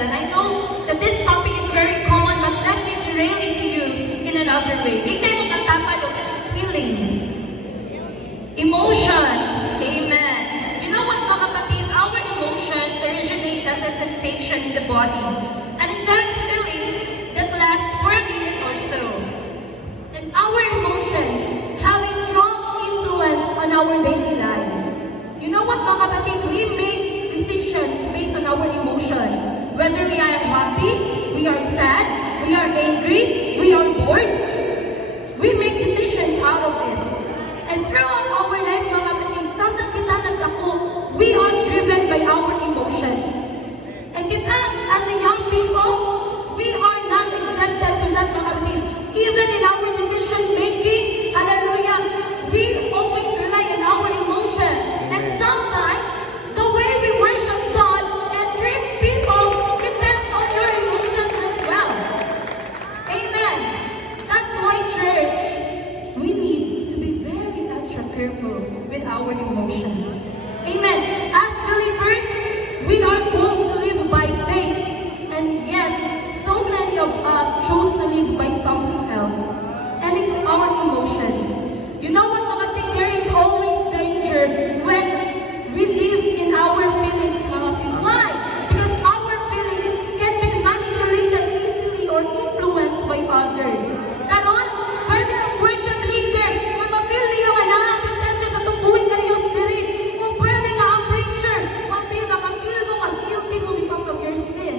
And I know that this topic is very common, but let me derail it to you in another way. Di tayo makatapad of feelings, emotions. Amen. You know what, mga kapatid? Our emotions originate as a sensation in the body. An intense feeling that lasts for a minute or so. And our emotions have a strong influence on our daily lives. You know what, mga kapatid? We make decisions based on our emotion. Whether we are happy, we are sad, we are angry, we are bored, we make decisions out of it. And throughout our life, mga kapatid, sometimes kita nagdako, we are driven by our emotions. And kita, as a young people, we are not exempted to that, mga kapatid. Even in our decision making, hallelujah, we always rely on our emotion. And sometimes, the way we worship God and treat people depends on your emotions as well. Amen. That's why, church, we need to be very extra careful with our emotions. Amen. As believers, we are called to live by faith, and yet so many of us choose to live by something else, and it's our emotions. You know what, mga kapatid? There is always danger when we live in our feelings, mga kapatid. Why? Because our feelings can be manipulated easily or influenced by others. Karon, pwede ang worship leader na ma-feel niyo nga na-presensya sa tubuhin ka niyong spirit. Kung pwede nga ang preacher, ma-feel mo nga guilty mo because of your sin.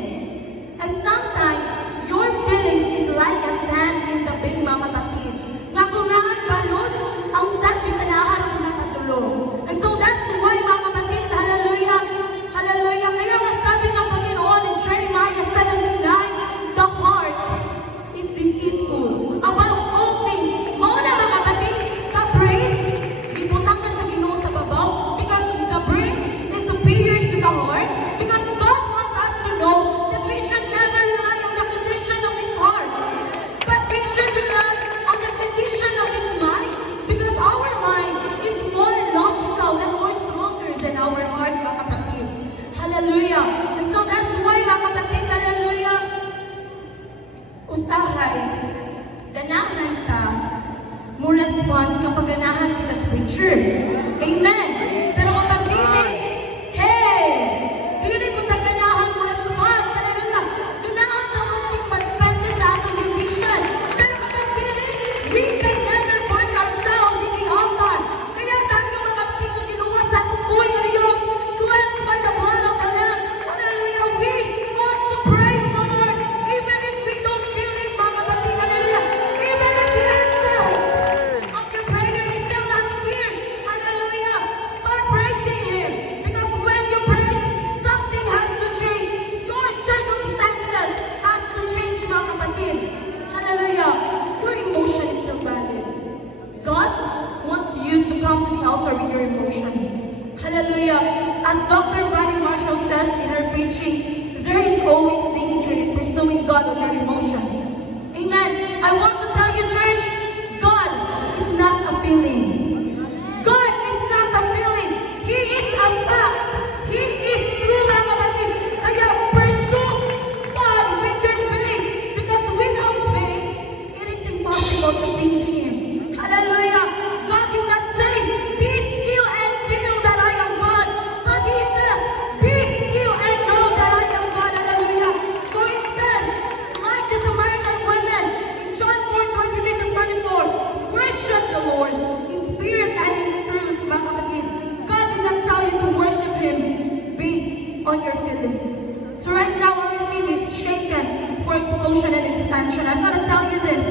And sometimes, your feelings is like a sand in the bay, mga kapatid. Nga kung naan balon, ang sand bisanahan ang nakatulong. And so that's why, mga kapatid, hallelujah, hallelujah. Kaya nga sabi ng Panginoon in Jeremiah 7:9, the heart is deceitful above all things. Mauna, mga kapatid, the brain, ibutang na sa Ginoo sa babaw, because the brain is superior to the heart, because God wants us to know that we should never rely on the condition of his heart, but we should rely on the condition of his mind, because our mind is more logical and more stronger than our heart, mga kapatid. Hallelujah. And so that's why, mga kapatid, hallelujah, usahay, ganahan ka, mo response kapag ganahan kita sa preacher. Amen. Pero kapag dili, hey, dili mo ta ganahan mo response, hallelujah, ganahan ka mo magpapende sa atong condition. Pero kapag dili, we can never find ourselves in the altar. Kaya tayo mga kapatid ko dinuwas sa kukuha niyo, cleansed by the blood of the Lamb. Hallelujah. We want to praise the Lord, even if we don't feel it, mga kapatid. Hallelujah. Even if the answer of your prayer is still not here. Hallelujah. Start praising Him. Because when you pray, something has to change. Your circumstances has to change, mga kapatid. Hallelujah. Your emotion is still valid. God wants you to come to the altar with your emotion. Hallelujah. As Dr. Bonnie Marshall says in her preaching, there is always danger in pursuing God with your emotion. Amen. I want to tell you, church, God is not a feeling. God is not a feeling. He is a fact. He is true, mga kapatid. Kaya pursue God with your faith. Because without faith, it is impossible to please Him. Hallelujah. God did not say, be still and feel that I am God. But He said, be still and know that I am God. Hallelujah. So instead, like the Samaritan woman in John 4:23-24, worship the Lord in spirit and in truth, mga kapatid. God did not tell you to worship Him based on your feelings. So right now, everything is shaken for explosion and expansion. I'm going to tell you this.